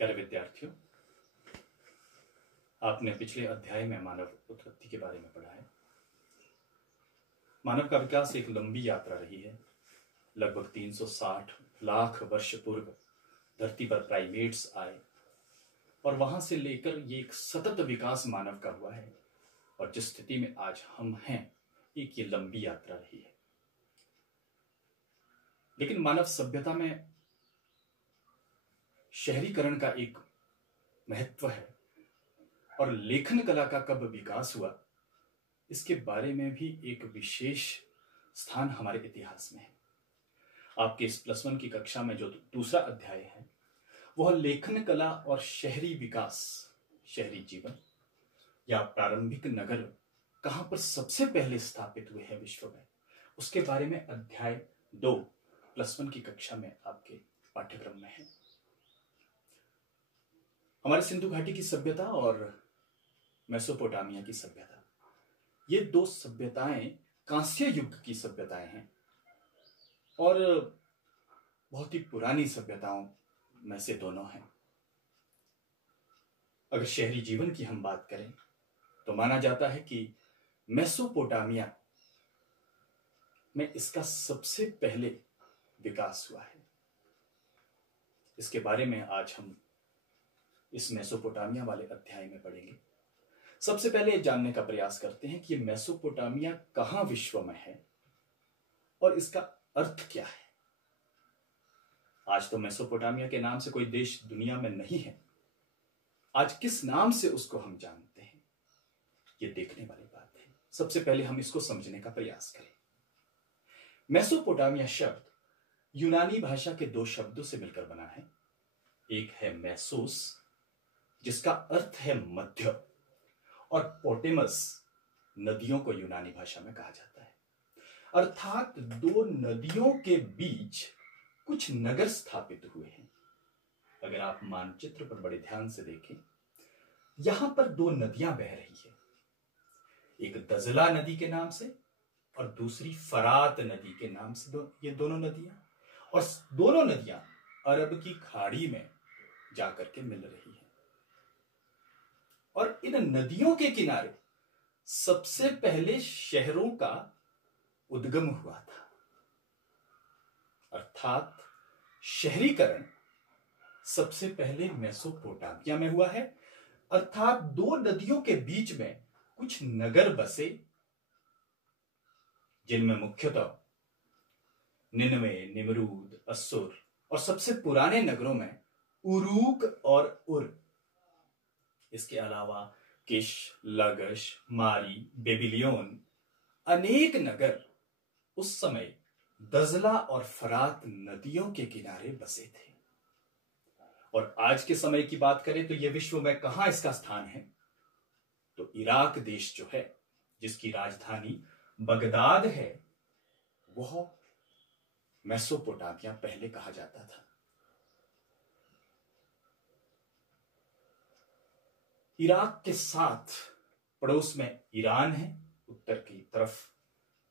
प्यारे विद्यार्थियों, आपने पिछले अध्याय में मानव उत्पत्ति के बारे में पढ़ा है। मानव का विकास एक लंबी यात्रा रही है। लगभग 360 लाख वर्ष पूर्व धरती पर प्राइमेट्स आए और वहां से लेकर ये एक सतत विकास मानव का हुआ है और जिस स्थिति में आज हम हैं, एक ये लंबी यात्रा रही है। लेकिन मानव सभ्यता में शहरीकरण का एक महत्व है और लेखन कला का कब विकास हुआ, इसके बारे में भी एक विशेष स्थान हमारे इतिहास में है। आपके इस +1 की कक्षा में जो दूसरा अध्याय है वह लेखन कला और शहरी विकास, शहरी जीवन या प्रारंभिक नगर कहां पर सबसे पहले स्थापित हुए हैं विश्व में, उसके बारे में अध्याय 2 +1 की कक्षा में आपके पाठ्यक्रम में है। हमारे सिंधु घाटी की सभ्यता और मेसोपोटामिया की सभ्यता, ये दो सभ्यताएं कांस्य युग की सभ्यताएं हैं और बहुत ही पुरानी सभ्यताओं में से दोनों हैं। अगर शहरी जीवन की हम बात करें तो माना जाता है कि मेसोपोटामिया में इसका सबसे पहले विकास हुआ है। इसके बारे में आज हम इस मेसोपोटामिया वाले अध्याय में पढ़ेंगे। सबसे पहले जानने का प्रयास करते हैं कि मेसोपोटामिया कहां विश्व में है और इसका अर्थ क्या है। आज तो मेसोपोटामिया के नाम से कोई देश दुनिया में नहीं है। आज किस नाम से उसको हम जानते हैं, ये देखने वाली बात है। सबसे पहले हम इसको समझने का प्रयास करें। मेसोपोटामिया शब्द यूनानी भाषा के दो शब्दों से मिलकर बना है। एक है मेसोस, जिसका अर्थ है मध्य, और पोटेमस, नदियों को यूनानी भाषा में कहा जाता है। अर्थात दो नदियों के बीच कुछ नगर स्थापित हुए हैं। अगर आप मानचित्र पर बड़े ध्यान से देखें, यहां पर दो नदियां बह रही है, एक दजला नदी के नाम से और दूसरी फरात नदी के नाम से। ये दोनों नदियां, और दोनों नदियां अरब की खाड़ी में जाकर के मिल रही है। और इन नदियों के किनारे सबसे पहले शहरों का उद्गम हुआ था। अर्थात शहरीकरण सबसे पहले मेसोपोटामिया में हुआ है। अर्थात दो नदियों के बीच में कुछ नगर बसे, जिनमें मुख्यतः निनवे, निमरूद, अस्सुर और सबसे पुराने नगरों में उरूक और उर, इसके अलावा किश, लगश, मारी, बेबीलोन, अनेक नगर उस समय दजला और फरात नदियों के किनारे बसे थे। और आज के समय की बात करें तो यह विश्व में कहां इसका स्थान है, तो इराक देश जो है, जिसकी राजधानी बगदाद है, वह मेसोपोटामिया पहले कहा जाता था। इराक के साथ पड़ोस में ईरान है, उत्तर की तरफ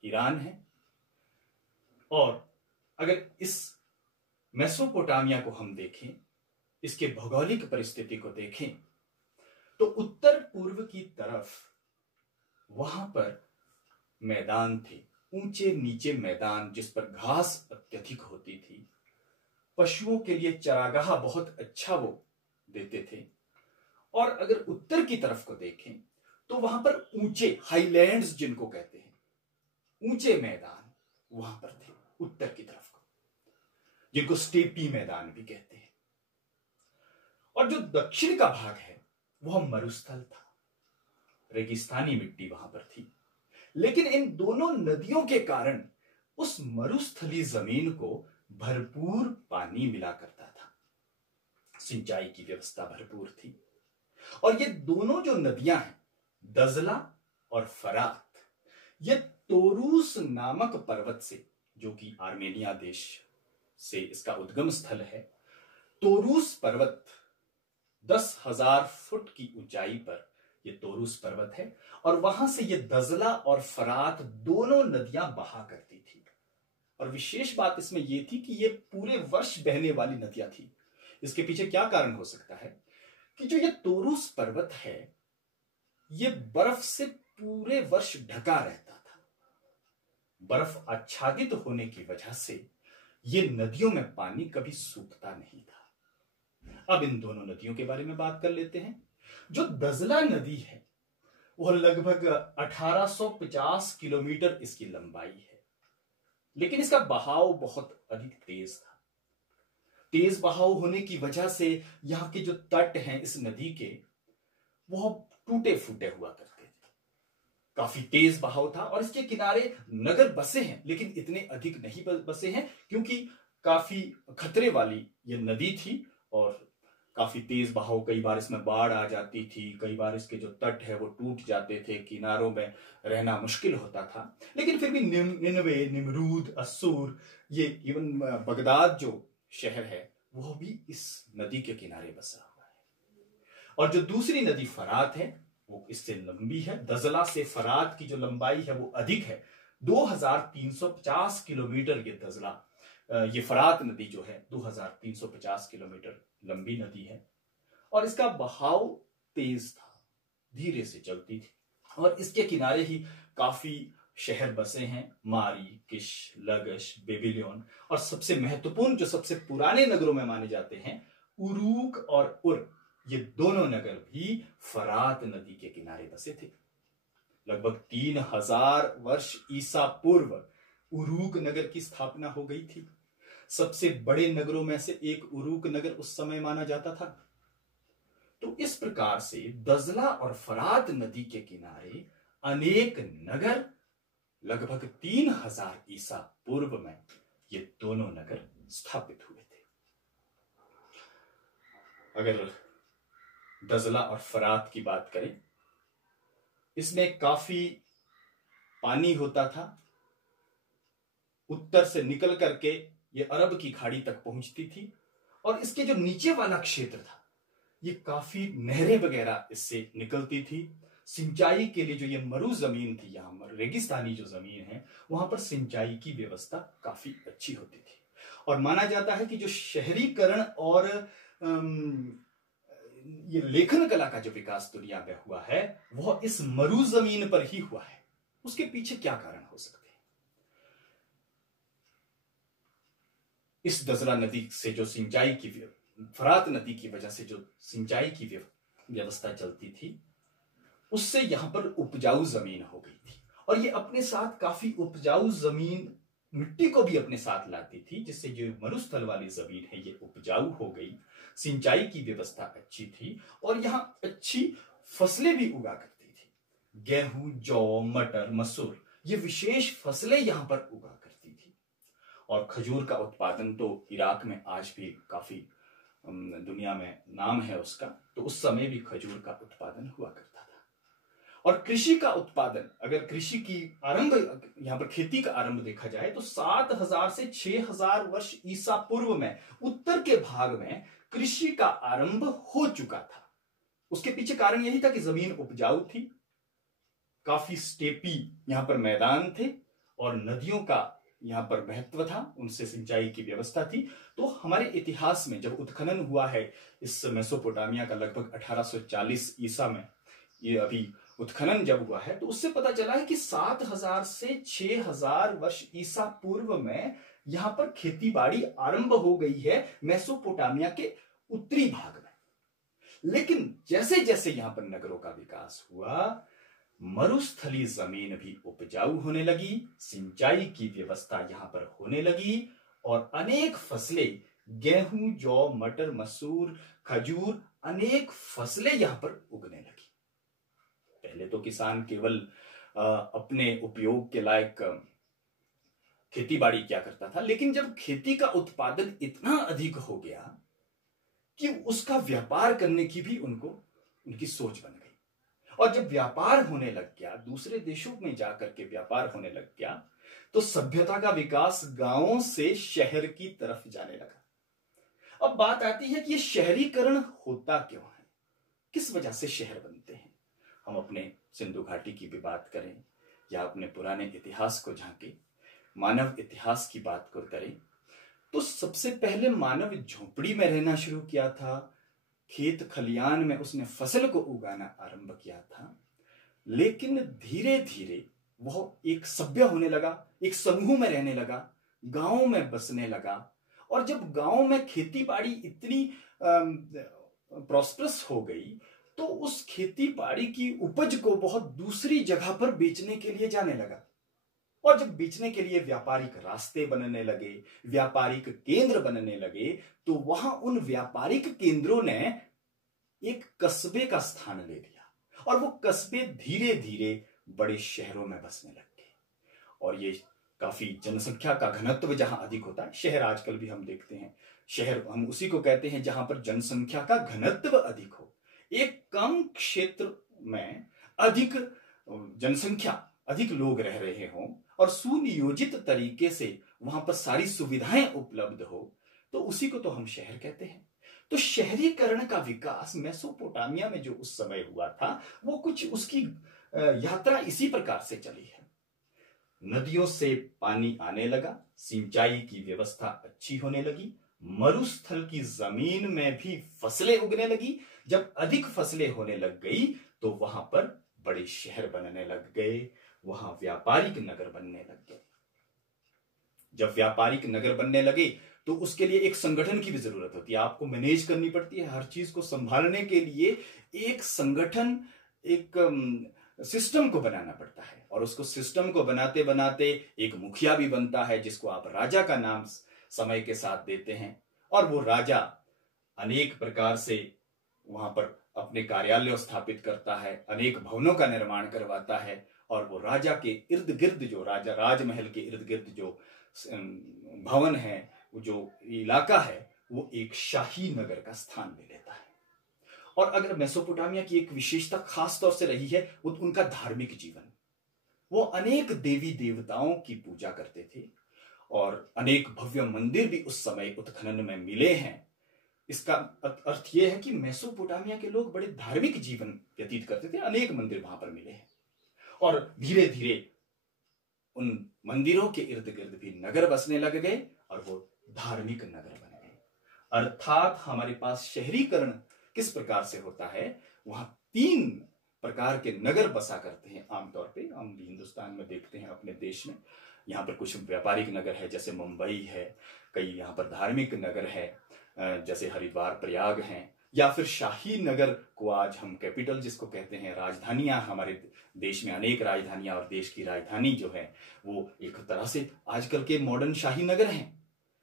ईरान है। और अगर इस मेसोपोटामिया को हम देखें, इसके भौगोलिक परिस्थिति को देखें, तो उत्तर पूर्व की तरफ वहां पर मैदान थे, ऊंचे नीचे मैदान, जिस पर घास अत्यधिक होती थी। पशुओं के लिए चरागाह बहुत अच्छा वो देते थे। और अगर उत्तर की तरफ को देखें तो वहां पर ऊंचे हाईलैंड्स, जिनको कहते हैं, ऊंचे मैदान वहां पर थे उत्तर की तरफ को, जिनको स्टेपी मैदान भी कहते हैं। और जो दक्षिण का भाग है वह मरुस्थल था, रेगिस्तानी मिट्टी वहां पर थी। लेकिन इन दोनों नदियों के कारण उस मरुस्थली जमीन को भरपूर पानी मिला करता था, सिंचाई की व्यवस्था भरपूर थी। और ये दोनों जो नदियां हैं, दजला और फरात, ये तोरूस नामक पर्वत से, जो कि आर्मेनिया देश से इसका उद्गम स्थल है, तोरूस पर्वत 10,000 फुट की ऊंचाई पर ये तोरूस पर्वत है। और वहां से ये दजला और फरात दोनों नदियां बहा करती थी। और विशेष बात इसमें यह थी कि ये पूरे वर्ष बहने वाली नदियां थी। इसके पीछे क्या कारण हो सकता है कि जो ये तोरूस पर्वत है ये बर्फ से पूरे वर्ष ढका रहता था। बर्फ आच्छादित होने की वजह से ये नदियों में पानी कभी सूखता नहीं था। अब इन दोनों नदियों के बारे में बात कर लेते हैं। जो दजला नदी है वह लगभग 1850 किलोमीटर इसकी लंबाई है, लेकिन इसका बहाव बहुत अधिक तेज था। तेज बहाव होने की वजह से यहां के जो तट हैं इस नदी के वह टूटे फूटे हुआ करते थे। काफी तेज बहाव था और इसके किनारे नगर बसे हैं, लेकिन इतने अधिक नहीं बसे हैं क्योंकि काफी खतरे वाली ये नदी थी और काफी तेज बहाव, कई बार इसमें बाढ़ आ जाती थी, कई बार इसके जो तट है वो टूट जाते थे, किनारों में रहना मुश्किल होता था। लेकिन फिर भी निनवे, निमरूद, अस्सूर, ये इवन बगदाद जो शहर है वो भी इस नदी के किनारे बसा हुआ है। और जो दूसरी नदी फरात है वो इससे लंबी है। दजला से फरात की जो लंबाई है वो अधिक है, 2350 किलोमीटर ये दजला, ये फरात नदी जो है 2350 किलोमीटर लंबी नदी है और इसका बहाव तेज था, धीरे से चलती थी और इसके किनारे ही काफी शहर बसे हैं, मारी, किश, लगश, बेबीलोन और सबसे महत्वपूर्ण जो सबसे पुराने नगरों में माने जाते हैं उरूक और उर, ये दोनों नगर भी फरात नदी के किनारे बसे थे। लगभग 3000 वर्ष ईसा पूर्व उरूक नगर की स्थापना हो गई थी। सबसे बड़े नगरों में से एक उरूक नगर उस समय माना जाता था। तो इस प्रकार से दजला और फरात नदी के किनारे अनेक नगर लगभग 3000 ईसा पूर्व में ये दोनों नगर स्थापित हुए थे। अगर दजला और फरात की बात करें, इसमें काफी पानी होता था। उत्तर से निकल करके ये अरब की खाड़ी तक पहुंचती थी और इसके जो नीचे वाला क्षेत्र था ये काफी नहरें वगैरह इससे निकलती थी। सिंचाई के लिए जो ये मरु जमीन थी, यहां पर रेगिस्तानी जो जमीन है वहां पर सिंचाई की व्यवस्था काफी अच्छी होती थी। और माना जाता है कि जो शहरीकरण और ये लेखन कला का जो विकास दुनिया में हुआ है वह इस मरु जमीन पर ही हुआ है। उसके पीछे क्या कारण हो सकते हैं? इस दजला नदी से जो सिंचाई की, फरात नदी की वजह से जो सिंचाई की व्यवस्था चलती थी उससे यहां पर उपजाऊ जमीन हो गई थी और ये अपने साथ काफी उपजाऊ जमीन, मिट्टी को भी अपने साथ लाती थी, जिससे जो मरुस्थल वाली जमीन है ये उपजाऊ हो गई। सिंचाई की व्यवस्था अच्छी थी और यहां अच्छी फसलें भी उगा करती थी। गेहूं, जौ, मटर, मसूर, ये विशेष फसलें यहां पर उगा करती थी। और खजूर का उत्पादन तो इराक में आज भी काफी दुनिया में नाम है उसका, तो उस समय भी खजूर का उत्पादन हुआ करता था। और कृषि का उत्पादन, अगर कृषि की आरंभ, यहां पर खेती का आरंभ देखा जाए तो 7000 से 6000 वर्ष ईसा पूर्व में उत्तर के भाग में कृषि का आरंभ हो चुका था। उसके पीछे कारण यही था कि जमीन उपजाऊ थी, काफी स्टेपी यहां पर मैदान थे और नदियों का यहां पर महत्व था, उनसे सिंचाई की व्यवस्था थी। तो हमारे इतिहास में जब उत्खनन हुआ है इस मेसोपोटामिया का लगभग 1840 ईसा में, ये अभी उत्खनन जब हुआ है तो उससे पता चला है कि 7000 से 6000 वर्ष ईसा पूर्व में यहां पर खेती बाड़ी आरंभ हो गई है मेसोपोटामिया के उत्तरी भाग में। लेकिन जैसे जैसे यहां पर नगरों का विकास हुआ, मरुस्थली जमीन भी उपजाऊ होने लगी, सिंचाई की व्यवस्था यहां पर होने लगी और अनेक फसलें, गेहूं, जौ, मटर, मसूर, खजूर, अनेक फसलें यहां पर उगने लगी। पहले तो किसान केवल अपने उपयोग के लायक खेती बाड़ी क्या करता था, लेकिन जब खेती का उत्पादन इतना अधिक हो गया कि उसका व्यापार करने की भी उनकी सोच बन गई। और जब व्यापार होने लग गया, दूसरे देशों में जाकर के व्यापार होने लग गया, तो सभ्यता का विकास गांवों से शहर की तरफ जाने लगा। अब बात आती है कि ये शहरीकरण होता क्यों है, किस वजह से शहर बनते हैं। हम अपने सिंधु घाटी की भी बात करें या अपने पुराने इतिहास को झांके, मानव इतिहास की बात को करें, तो सबसे पहले मानव झोपड़ी में रहना शुरू किया था, खेत खलियान में उसने फसल को उगाना आरंभ किया था, लेकिन धीरे धीरे वह एक सभ्य होने लगा, एक समूह में रहने लगा, गांव में बसने लगा। और जब गांव में खेती बाड़ी इतनी प्रॉस्परस हो गई तो उस खेती बाड़ी की उपज को बहुत दूसरी जगह पर बेचने के लिए जाने लगा। और जब बेचने के लिए व्यापारिक रास्ते बनने लगे, व्यापारिक केंद्र बनने लगे, तो वहां उन व्यापारिक केंद्रों ने एक कस्बे का स्थान ले लिया और वो कस्बे धीरे धीरे बड़े शहरों में बसने लग गए। और ये काफी जनसंख्या का घनत्व जहां अधिक होता है, शहर आजकल भी हम देखते हैं, शहर हम उसी को कहते हैं जहां पर जनसंख्या का घनत्व अधिक हो। एक कम क्षेत्र में अधिक जनसंख्या, अधिक लोग रह रहे हों और सुनियोजित तरीके से वहां पर सारी सुविधाएं उपलब्ध हो, तो उसी को तो हम शहर कहते हैं। तो शहरीकरण का विकास मेसोपोटामिया में जो उस समय हुआ था, वो कुछ उसकी यात्रा इसी प्रकार से चली है। नदियों से पानी आने लगा, सिंचाई की व्यवस्था अच्छी होने लगी, मरुस्थल की जमीन में भी फसलें उगने लगी। जब अधिक फसलें होने लग गई तो वहां पर बड़े शहर बनने लग गए, वहां व्यापारिक नगर बनने लग गए। जब व्यापारिक नगर बनने लगे तो उसके लिए एक संगठन की भी जरूरत होती है, आपको मैनेज करनी पड़ती है। हर चीज को संभालने के लिए एक संगठन, एक सिस्टम को बनाना पड़ता है। और उसको सिस्टम को बनाते बनाते एक मुखिया भी बनता है, जिसको आप राजा का नाम समय के साथ देते हैं। और वो राजा अनेक प्रकार से वहां पर अपने कार्यालय स्थापित करता है, अनेक भवनों का निर्माण करवाता है। और वो राजा के इर्द गिर्द, जो राजा राजमहल के इर्द गिर्द जो भवन है, जो इलाका है, वो एक शाही नगर का स्थान ले लेता है। और अगर मेसोपोटामिया की एक विशेषता खास तौर से रही है वो उनका धार्मिक जीवन। वो अनेक देवी देवताओं की पूजा करते थे और अनेक भव्य मंदिर भी उस समय उत्खनन में मिले हैं। इसका अर्थ यह है कि मेसोपोटामिया के लोग बड़े धार्मिक जीवन व्यतीत करते थे, अनेक मंदिर वहां पर मिले हैं। और धीरे धीरे उन मंदिरों के इर्द गिर्द भी नगर बसने लग गए और वो धार्मिक नगर बन गए। अर्थात हमारे पास शहरीकरण किस प्रकार से होता है, वहां 3 प्रकार के नगर बसा करते हैं। आमतौर पे हम भी हिंदुस्तान में देखते हैं, अपने देश में यहाँ पर कुछ व्यापारिक नगर है, जैसे मुंबई है, कई यहाँ पर धार्मिक नगर है, जैसे हरिद्वार, प्रयाग हैं, या फिर शाही नगर को आज हम कैपिटल जिसको कहते हैं, राजधानियां। हमारे देश में अनेक राजधानियां, और देश की राजधानी जो है वो एक तरह से आजकल के मॉडर्न शाही नगर हैं।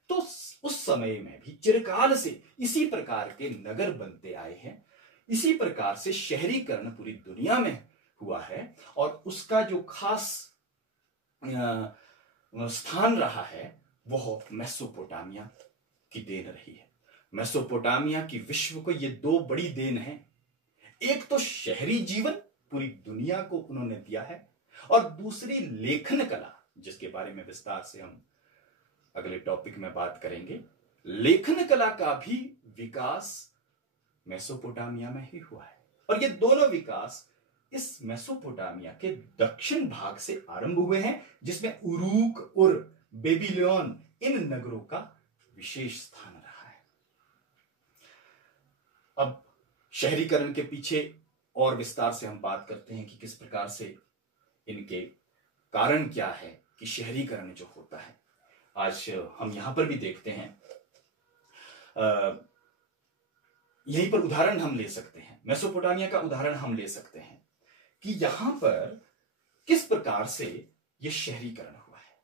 तो उस समय में भी चिरकाल से इसी प्रकार के नगर बनते आए हैं। इसी प्रकार से शहरीकरण पूरी दुनिया में हुआ है और उसका जो खास स्थान रहा है वह मेसोपोटामिया की देन रही है। मेसोपोटामिया की विश्व को ये 2 बड़ी देन है। एक तो शहरी जीवन पूरी दुनिया को उन्होंने दिया है, और दूसरी लेखन कला, जिसके बारे में विस्तार से हम अगले टॉपिक में बात करेंगे। लेखन कला का भी विकास मेसोपोटामिया में ही हुआ है, और ये दोनों विकास इस मेसोपोटामिया के दक्षिण भाग से आरंभ हुए हैं, जिसमें उरूक और बेबीलोन इन नगरों का विशेष स्थान रहा है। अब शहरीकरण के पीछे और विस्तार से हम बात करते हैं कि किस प्रकार से इनके कारण क्या है कि शहरीकरण जो होता है। आज हम यहां पर भी देखते हैं, यहीं पर उदाहरण हम ले सकते हैं, मेसोपोटामिया का उदाहरण हम ले सकते हैं कि यहां पर किस प्रकार से यह शहरीकरण हुआ है।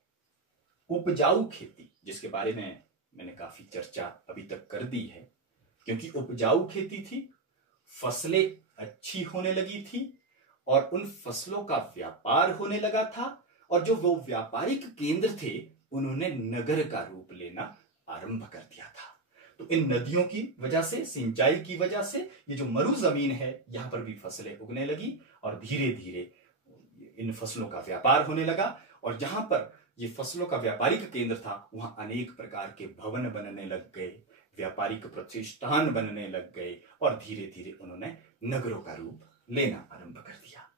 उपजाऊ खेती, जिसके बारे में मैंने काफी चर्चा अभी तक कर दी है, क्योंकि उपजाऊ खेती थी, फसलें अच्छी होने लगी थी और उन फसलों का व्यापार होने लगा था, और जो वो व्यापारिक केंद्र थे उन्होंने नगर का रूप लेना आरंभ कर दिया था। तो इन नदियों की वजह से, सिंचाई की वजह से ये जो मरु जमीन है यहां पर भी फसलें उगने लगी और धीरे धीरे इन फसलों का व्यापार होने लगा। और जहां पर ये फसलों का व्यापारिक केंद्र था वहां अनेक प्रकार के भवन बनने लग गए, व्यापारिक प्रतिष्ठान बनने लग गए, और धीरे धीरे उन्होंने नगरों का रूप लेना आरंभ कर दिया।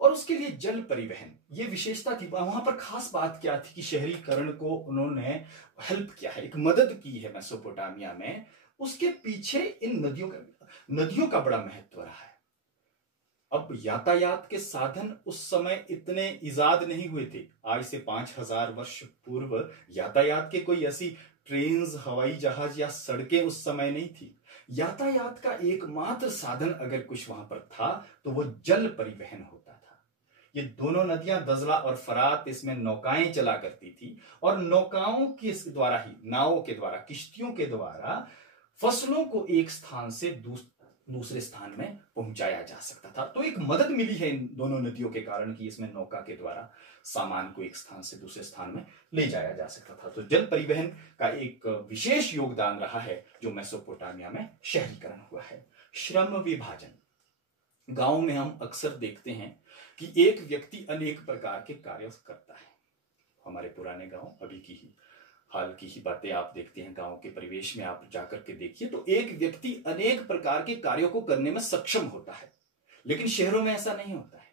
और उसके लिए जल परिवहन ये विशेषता थी। वहां पर खास बात क्या थी कि शहरीकरण को उन्होंने हेल्प किया है, एक मदद की है मेसोपोटामिया में। उसके पीछे इन नदियों का बड़ा महत्व रहा है। अब यातायात के साधन उस समय इतने इजाद नहीं हुए थे। आज से 5000 वर्ष पूर्व यातायात के कोई ऐसी ट्रेन, हवाई जहाज या सड़कें उस समय नहीं थी। यातायात का एकमात्र साधन अगर कुछ वहां पर था तो वो जल परिवहन होता था। ये दोनों नदियां दजला और फरात, इसमें नौकाएं चला करती थी और नौकाओं के द्वारा ही, नावों के द्वारा, किश्तियों के द्वारा फसलों को एक स्थान से दूसरे स्थान में पहुंचाया जा सकता था। तो एक मदद मिली है इन दोनों नदियों के कारण कि इसमें नौका के द्वारा सामान को एक स्थान से दूसरे स्थान में ले जाया जा सकता था। तो जल परिवहन का एक विशेष योगदान रहा है जो मेसोपोटामिया में शहरीकरण हुआ है। श्रम विभाजन, गांव में हम अक्सर देखते हैं कि एक व्यक्ति अनेक प्रकार के कार्य करता है। हमारे पुराने गांव, अभी की ही हाल की ही बातें आप देखते हैं, गांव के परिवेश में आप जाकर के देखिए तो एक व्यक्ति अनेक प्रकार के कार्यों को करने में सक्षम होता है। लेकिन शहरों में ऐसा नहीं होता है।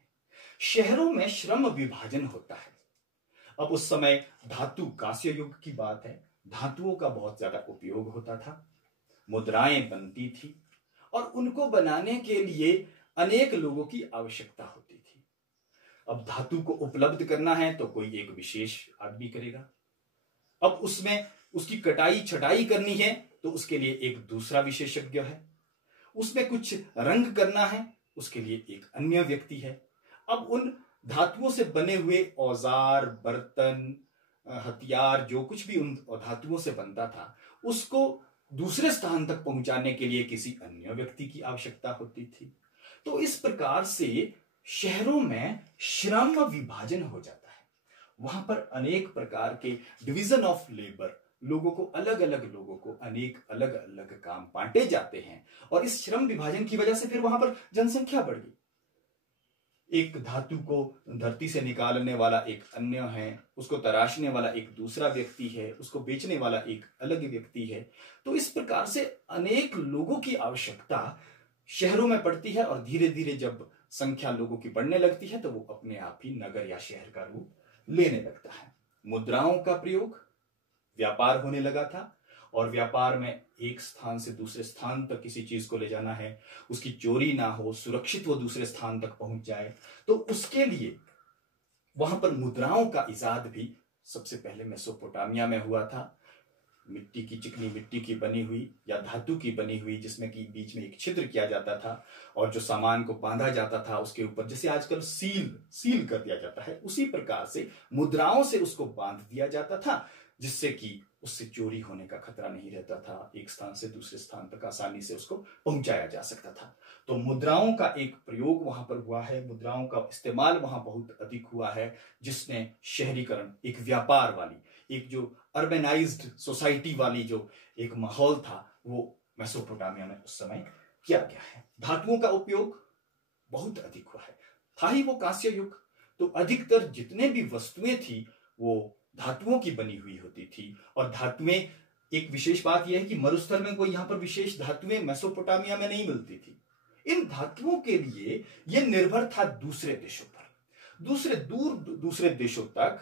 शहरों में श्रम विभाजन होता है। अब उस समय धातु, कांस्य युग की बात है, धातुओं का बहुत ज्यादा उपयोग होता था, मुद्राएं बनती थी और उनको बनाने के लिए अनेक लोगों की आवश्यकता होती थी। अब धातु को उपलब्ध करना है तो कोई एक विशेष आदमी करेगा। अब उसमें उसकी कटाई छटाई करनी है तो उसके लिए एक दूसरा विशेषज्ञ है। उसमें कुछ रंग करना है, उसके लिए एक अन्य व्यक्ति है। अब उन धातुओं से बने हुए औजार, बर्तन, हथियार, जो कुछ भी उन धातुओं से बनता था, उसको दूसरे स्थान तक पहुंचाने के लिए किसी अन्य व्यक्ति की आवश्यकता होती थी। तो इस प्रकार से शहरों में श्रम विभाजन हो जाता है। वहां पर अनेक प्रकार के डिवीजन ऑफ लेबर, लोगों को, अलग अलग लोगों को अनेक अलग अलग काम बांटे जाते हैं और इस श्रम विभाजन की वजह से फिर वहां पर जनसंख्या बढ़ गई। एक धातु को धरती से निकालने वाला एक अन्य है, उसको तराशने वाला एक दूसरा व्यक्ति है, उसको बेचने वाला एक अलग व्यक्ति है। तो इस प्रकार से अनेक लोगों की आवश्यकता शहरों में पड़ती है और धीरे धीरे जब संख्या लोगों की बढ़ने लगती है तो वो अपने आप ही नगर या शहर का रूप लेने लगता है। मुद्राओं का प्रयोग, व्यापार होने लगा था और व्यापार में एक स्थान से दूसरे स्थान तक किसी चीज को ले जाना है, उसकी चोरी ना हो, सुरक्षित वो दूसरे स्थान तक पहुंच जाए, तो उसके लिए वहां पर मुद्राओं का इजाद भी सबसे पहले मेसोपोटामिया में हुआ था। मिट्टी की, चिकनी मिट्टी की बनी हुई या धातु की बनी हुई, जिसमें कि बीच में एक छिद्र किया जाता था और जो सामान को बांधा जाता था उसके ऊपर, जैसे आजकल सील कर दिया जाता है, उसी प्रकार से मुद्राओं से उसको बांध दिया जाता था, जिससे कि उससे चोरी होने का खतरा नहीं रहता था। एक स्थान से दूसरे स्थान तक आसानी से उसको पहुंचाया जा सकता था। तो मुद्राओं का एक प्रयोग वहां पर हुआ है, मुद्राओं का इस्तेमाल वहां बहुत अधिक हुआ है, जिसने शहरीकरण, एक व्यापार वाली, एक जो अर्बेनाइज्ड सोसाइटी वाली जो एक माहौल था, वो मेसोपोटामिया में उस समय किया गया है। धातुओं का उपयोग बहुत अधिक हुआ है। था ही वो कांस्य युग, तो अधिकतर जितने भी वस्तुएं थी वो धातुओं की बनी हुई होती थी। और धातुएं, एक विशेष बात यह है कि मरुस्थल में कोई यहां पर विशेष धातुएं मेसोपोटामिया में नहीं मिलती थी। इन धातुओं के लिए यह निर्भर था दूसरे देशों पर, दूसरे देशों तक,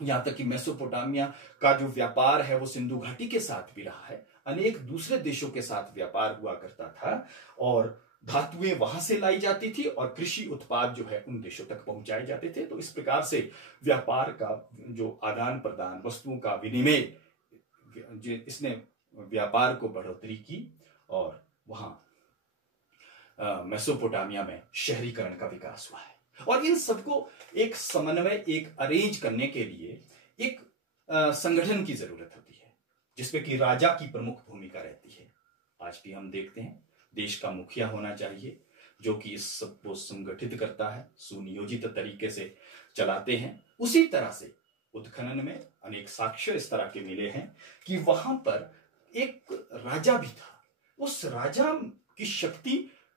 यहां तक कि मेसोपोटामिया का जो व्यापार है वो सिंधु घाटी के साथ भी रहा है, अनेक दूसरे देशों के साथ व्यापार हुआ करता था और धातुएं वहां से लाई जाती थी और कृषि उत्पाद जो है उन देशों तक पहुंचाए जाते थे। तो इस प्रकार से व्यापार का जो आदान प्रदान, वस्तुओं का विनिमय, इसने व्यापार को बढ़ोतरी की और वहां मेसोपोटामिया में शहरीकरण का विकास हुआ है। और इन सबको एक समन्वय, एक अरेंज करने के लिए एक संगठन की जरूरत होती है, जिसमें कि राजा की प्रमुख भूमिका रहती है। आज भी हम देखते हैं देश का मुखिया होना चाहिए, जो कि इस सबको संगठित करता है, सुनियोजित तरीके से चलाते हैं। उसी तरह से उत्खनन में अनेक साक्ष्य इस तरह के मिले हैं कि वहां पर एक राजा भी था। उस राजा की शक्ति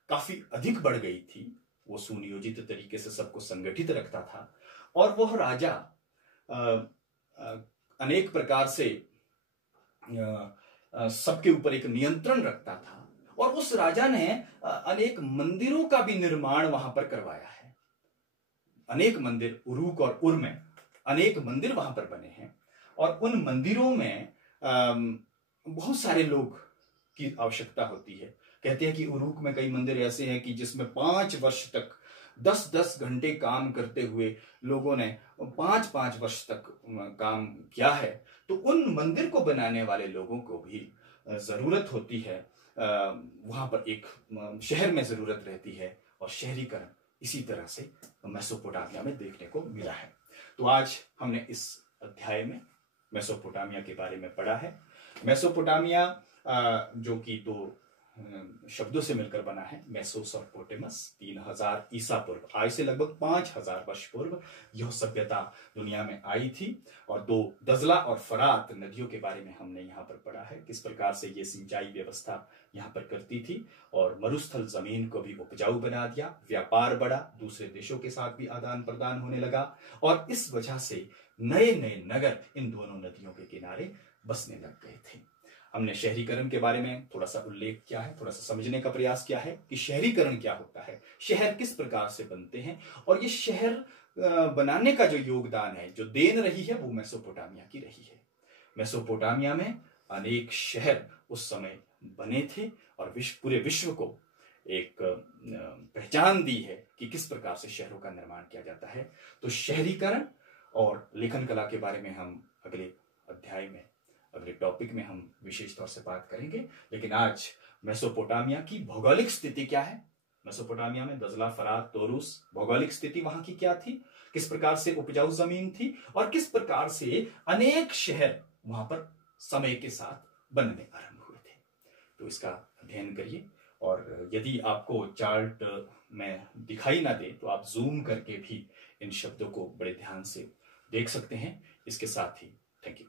काफी अधिक बढ़ गई थी, वो सुनियोजित तरीके से सबको संगठित रखता था और वह राजा अनेक प्रकार से सबके ऊपर एक नियंत्रण रखता था और उस राजा ने अनेक मंदिरों का भी निर्माण वहां पर करवाया है। अनेक मंदिर उरूक और उर में अनेक मंदिर वहां पर बने हैं और उन मंदिरों में बहुत सारे लोग की आवश्यकता होती है। कहते हैं कि उरूक में कई मंदिर ऐसे हैं कि जिसमें 5 वर्ष तक 10-10 घंटे काम करते हुए लोगों ने 5-5 वर्ष तक काम किया है। तो उन मंदिर को बनाने वाले लोगों को भी जरूरत होती है, वहां पर एक शहर में जरूरत रहती है और शहरीकरण इसी तरह से मेसोपोटामिया में देखने को मिला है। तो आज हमने इस अध्याय में मेसोपोटामिया के बारे में पढ़ा है। मेसोपोटामिया जो कि 2 शब्दों से मिलकर बना है, मेसोस और पोटेमस। 3000 ईसा पूर्व, आज से लगभग 5000 वर्ष पूर्व यह सभ्यता दुनिया में आई थी। और 2 दजला और फरात नदियों के बारे में हमने यहाँ पर पढ़ा है, किस प्रकार से ये सिंचाई व्यवस्था यहाँ पर करती थी और मरुस्थल जमीन को भी उपजाऊ बना दिया। व्यापार बढ़ा, दूसरे देशों के साथ भी आदान प्रदान होने लगा और इस वजह से नए नए नगर इन दोनों नदियों के किनारे बसने लग गए थे। हमने शहरीकरण के बारे में थोड़ा सा उल्लेख किया है, थोड़ा सा समझने का प्रयास किया है कि शहरीकरण क्या होता है, शहर किस प्रकार से बनते हैं और ये शहर बनाने का जो योगदान है, जो देन रही है, वो मेसोपोटामिया की रही है। मेसोपोटामिया में अनेक शहर उस समय बने थे और पूरे विश्व को एक पहचान दी है कि किस प्रकार से शहरों का निर्माण किया जाता है। तो शहरीकरण और लेखन कला के बारे में हम अगले अध्याय में, अगले टॉपिक में हम विशेष तौर से बात करेंगे। लेकिन आज मेसोपोटामिया की भौगोलिक स्थिति क्या है, मेसोपोटामिया में दजला, फरात, तोरूस, भौगोलिक स्थिति वहां की क्या थी, किस प्रकार से उपजाऊ जमीन थी और किस प्रकार से अनेक शहर वहां पर समय के साथ बनने आरंभ हुए थे। तो इसका अध्ययन करिए और यदि आपको चार्ट में दिखाई ना दे तो आप जूम करके भी इन शब्दों को बड़े ध्यान से देख सकते हैं। इसके साथ ही थैंक यू।